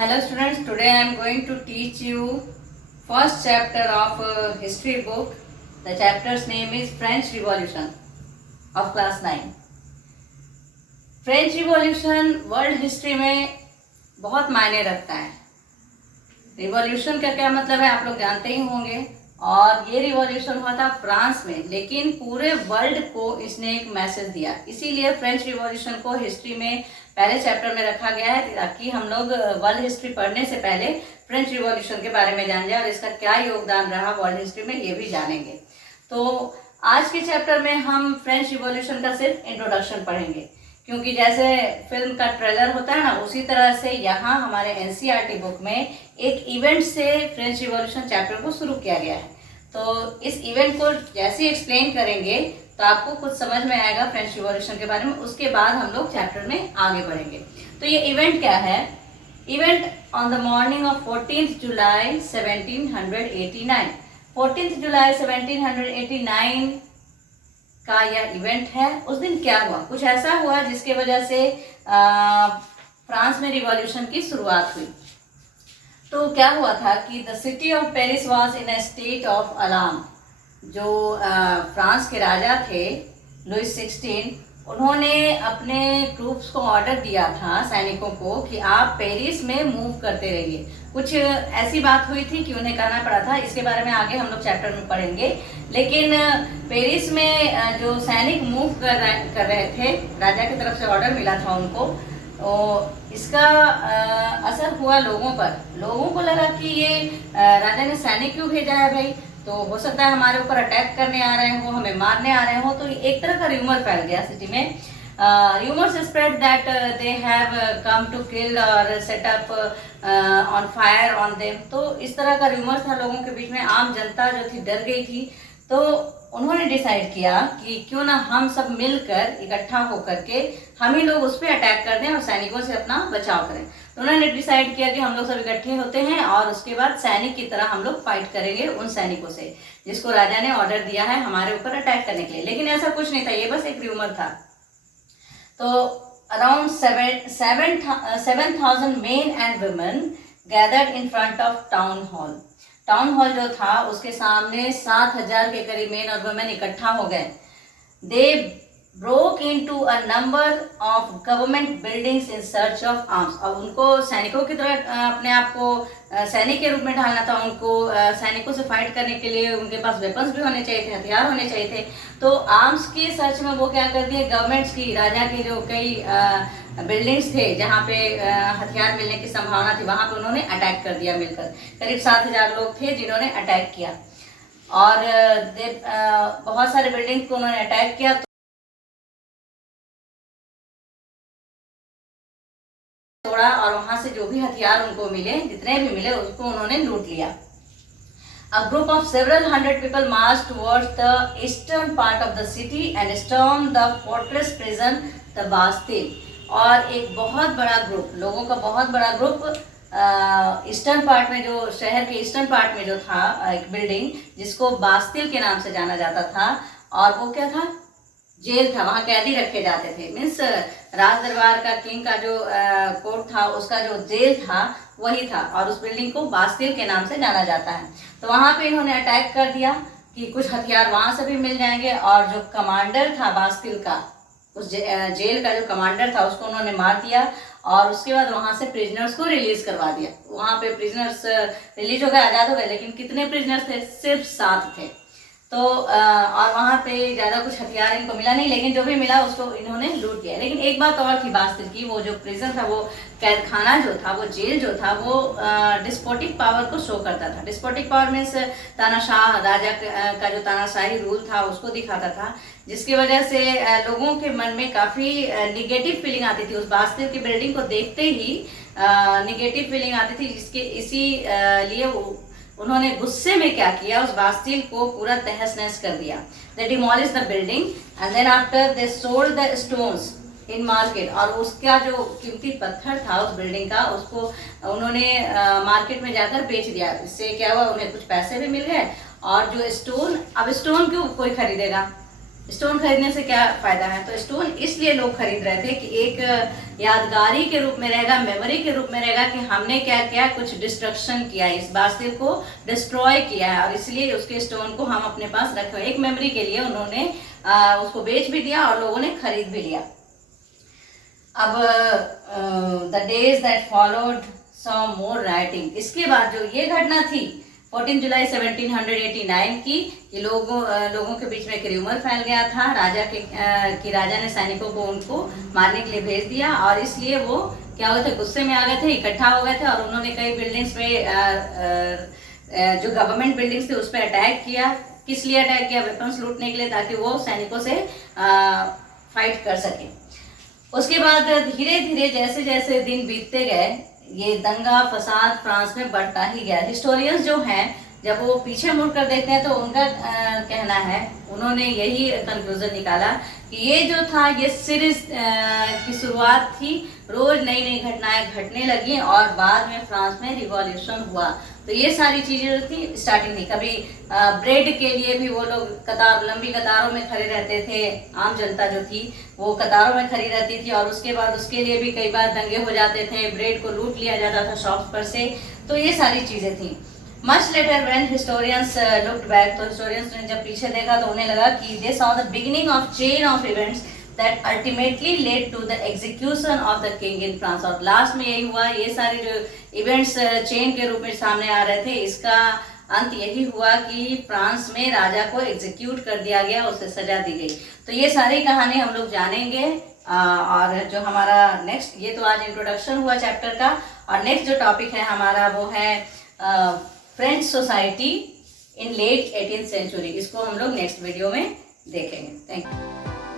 Hello students, today I am going to teach you first chapter of history book. The chapter's name is French Revolution of class 9. French Revolution world history में बहुत मायने रखता है. Revolution का क्या मतलब है आप लोग जानते ही होंगे. और ये रिवॉल्यूशन हुआ था फ्रांस में, लेकिन पूरे वर्ल्ड को इसने एक मैसेज दिया. इसीलिए फ्रेंच रिवॉल्यूशन को हिस्ट्री में पहले चैप्टर में रखा गया है ताकि हम लोग वर्ल्ड हिस्ट्री पढ़ने से पहले फ्रेंच रिवॉल्यूशन के बारे में जान जाए और इसका क्या योगदान रहा वर्ल्ड हिस्ट्री में ये भी जानेंगे. तो आज के चैप्टर में हम फ्रेंच रिवॉल्यूशन का सिर्फ इंट्रोडक्शन पढ़ेंगे, क्योंकि जैसे फिल्म का ट्रेलर होता है ना, उसी तरह से यहाँ हमारे एनसीईआरटी बुक में एक इवेंट से फ्रेंच रिवॉल्यूशन चैप्टर को शुरू किया गया है. तो इस इवेंट को जैसे एक्सप्लेन करेंगे तो आपको कुछ समझ में आएगा फ्रेंच रिवॉल्यूशन के बारे में. उसके बाद हम लोग चैप्टर में आगे बढ़ेंगे. तो ये इवेंट क्या है? Event on the morning of 14 जुलाई 1789. 14 जुलाई 1789 का यह इवेंट है. उस दिन क्या हुआ? कुछ ऐसा हुआ जिसके वजह से फ्रांस में रिवॉल्यूशन की शुरुआत हुई. तो क्या हुआ था कि the city of Paris was in A state of alarm. जो फ्रांस के राजा थे लुइस 16, उन्होंने अपने ट्रूप्स को ऑर्डर दिया था, सैनिकों को, कि आप पेरिस में मूव करते रहिए. कुछ ऐसी बात हुई थी कि उन्हें करना पड़ा था. इसके बारे में आगे हम लोग चैप्टर में पढ़ेंगे. लेकिन पेरिस में जो सैनिक मूव कर रहे थे, राजा की तरफ से ऑर्डर मिला था उनको. तो इसका असर हुआ लोगों पर. लोगों को लगा कि ये राजा ने सैनिक क्यों भेजा है भाई, तो हो सकता है हमारे ऊपर अटैक करने आ रहे हो, हमें मारने आ रहे हो. तो एक तरह का र्यूमर फैल गया सिटी में. rumors spread that they have come to kill or set up on fire on them. तो इस तरह का र्यूमर था लोगों के बीच में. आम जनता जो थी डर गई थी. तो उन्होंने डिसाइड किया कि क्यों ना हम सब मिलकर इकट्ठा होकर के हम ही लोग उस पर अटैक कर दें और सैनिकों से अपना बचाव करें. तो उन्होंने डिसाइड किया कि हम लोग सब इकट्ठे होते हैं और उसके बाद सैनिक की तरह हम लोग फाइट करेंगे उन सैनिकों से जिसको राजा ने ऑर्डर दिया है हमारे ऊपर अटैक करने के लिए. लेकिन ऐसा कुछ नहीं था, ये बस एक र्यूमर था. तो around 7,000 main and women gathered in front of town hall. Town hall जो था उसके सामने 7,000 के करीब मेन और वुमेन इकट्ठा हो गए. They broke into a number of government buildings in search of arms. अब उनको सैनिकों की तरह अपने आप को सैनिक के रूप में ढालना था. उनको सैनिकों से फाइट करने के लिए उनके पास वेपन्स भी होने चाहिए थे, हथियार होने चाहिए थे. तो आर्म्स के सर्च में वो क्या कर दिए, गवर्नमेंट्स की, राजा के जो कई बिल्डिंग्स थे जहाँ पे हथियार मिलने की संभावना थी, वहाँ पे उन्होंने अटैक कर दिया मिलकर. करीब 7,000 लोग थे जिन्होंने अटैक किया और बहुत सारे बिल्डिंग्स को उन्होंने अटैक किया. तोड़ा और वहां से जो भी हथियार उनको मिले, जितने भी मिले, उसको उन्होंने लूट लिया. A group of several hundred people marched towards the eastern part of the city and stormed the fortress prison, the Bastille. और एक बहुत बड़ा ग्रुप, लोगों का बहुत बड़ा ग्रुप ईस्टर्न पार्ट में, जो शहर के ईस्टर्न पार्ट में जो था एक बिल्डिंग जिसको बास्तिल के नाम से जाना जाता था. और वो क्या था? जेल था. वहाँ कैदी रखे जाते थे. मीन्स राज दरबार का, किंग का जो कोर्ट था, उसका जो जेल था वही था. और उस बिल्डिंग को बास्तिल के नाम से जाना जाता है. तो वहाँ पे इन्होंने अटैक कर दिया कि कुछ हथियार वहाँ से भी मिल जाएंगे. और जो कमांडर था बास्तिल का, उस जेल का जो कमांडर था, उसको उन्होंने मार दिया. और उसके बाद वहाँ से प्रिजनर्स को रिलीज करवा दिया. वहाँ पे प्रिजनर्स रिलीज हो गए, आज़ाद हो गए. लेकिन कितने प्रिजनर्स थे? सिर्फ 7 थे. तो और वहाँ पे ज़्यादा कुछ हथियार इनको मिला नहीं, लेकिन जो भी मिला उसको इन्होंने लूट लिया. लेकिन एक बात और थी बास्तिल की, वो जो प्रिजन था, वो कैदखाना जो था, वो जेल जो था, वो डिस्पोटिक पावर को शो करता था. डिस्पोटिक पावर मीन्स तानाशाह, राजा का जो तानाशाही रूल था उसको दिखाता था, जिसकी वजह से लोगों के मन में काफ़ी निगेटिव फीलिंग आती थी. उस बास्तिल की बिल्डिंग को देखते ही निगेटिव फीलिंग आती थी, जिसके इसी लिए उन्होंने गुस्से में क्या किया, उस बास्तिल को पूरा तहस नहस कर दिया. They demolish the building and then after they sold the stones in market. और उसका जो कीमती पत्थर था उस बिल्डिंग का, उसको उन्होंने मार्केट में जाकर बेच दिया. इससे क्या हुआ, उन्हें कुछ पैसे भी मिल गए. और जो स्टोन, अब स्टोन क्यों कोई खरीदेगा स्टोन खरीदने से क्या फायदा है? तो स्टोन इसलिए लोग खरीद रहे थे कि एक यादगारी के रूप में रहेगा, मेमोरी के रूप में रहेगा कि हमने क्या किया, कुछ डिस्ट्रक्शन किया, इस वास्तु को डिस्ट्रॉय किया है और इसलिए उसके स्टोन को हम अपने पास रखे। एक मेमोरी के लिए उन्होंने उसको बेच भी दिया और लोगों ने खरीद भी लिया। अब the days that followed saw more writing, इसके बाद जो ये घटना थी 14 जुलाई 1789 की, ये लोगों के बीच में एक र्यूमर फैल गया था कि राजा ने सैनिकों को उनको मारने के लिए भेज दिया और इसलिए वो क्या हुए थे, गुस्से में आ गए थे, इकट्ठा हो गए थे और उन्होंने कई बिल्डिंग्स पे जो गवर्नमेंट बिल्डिंग्स थी उस पर अटैक किया। किस लिए अटैक किया? वेपन्स लूटने के लिए, ताकि वो सैनिकों से फाइट कर सके। उसके बाद धीरे धीरे जैसे जैसे दिन बीतते गए ये दंगा फसाद फ्रांस में बढ़ता ही गया। हिस्टोरियंस जो हैं जब वो पीछे मुड़ कर देखते हैं तो उनका कहना है, उन्होंने यही कंक्लूजन निकाला कि ये जो था ये सीरीज की शुरुआत थी, रोज नई नई घटनाएं घटने लगी और बाद में फ्रांस में रिवॉल्यूशन हुआ। तो ये सारी चीजें जो थी स्टार्टिंग थी। कभी ब्रेड के लिए भी वो लोग लंबी कतारों में खड़े रहते थे, आम जनता जो थी वो कतारों में खड़ी रहती थी और उसके बाद उसके लिए भी कई बार दंगे हो जाते थे, ब्रेड को लूट लिया जाता था शॉप्स पर से। तो ये सारी चीजें थी। Much later when historians looked back, तो हिस्टोरियंस ने जब पीछे देखा तो उन्हें लगा कि they saw the beginning of chain of events that ultimately led to the execution of the king in France. और लास्ट में यही हुआ, ये सारे जो इवेंट्स चेन के रूप में सामने आ रहे थे, इसका अंत यही हुआ कि फ्रांस में राजा को एग्जीक्यूट कर दिया गया, उसे सजा दी गई। तो ये सारी कहानी हम लोग जानेंगे और जो हमारा नेक्स्ट, ये तो आज इंट्रोडक्शन हुआ चैप्टर का, और नेक्स्ट जो टॉपिक है हमारा वो है French society in late 18th century. इसको हम लोग नेक्स्ट वीडियो में देखेंगे। Thank you.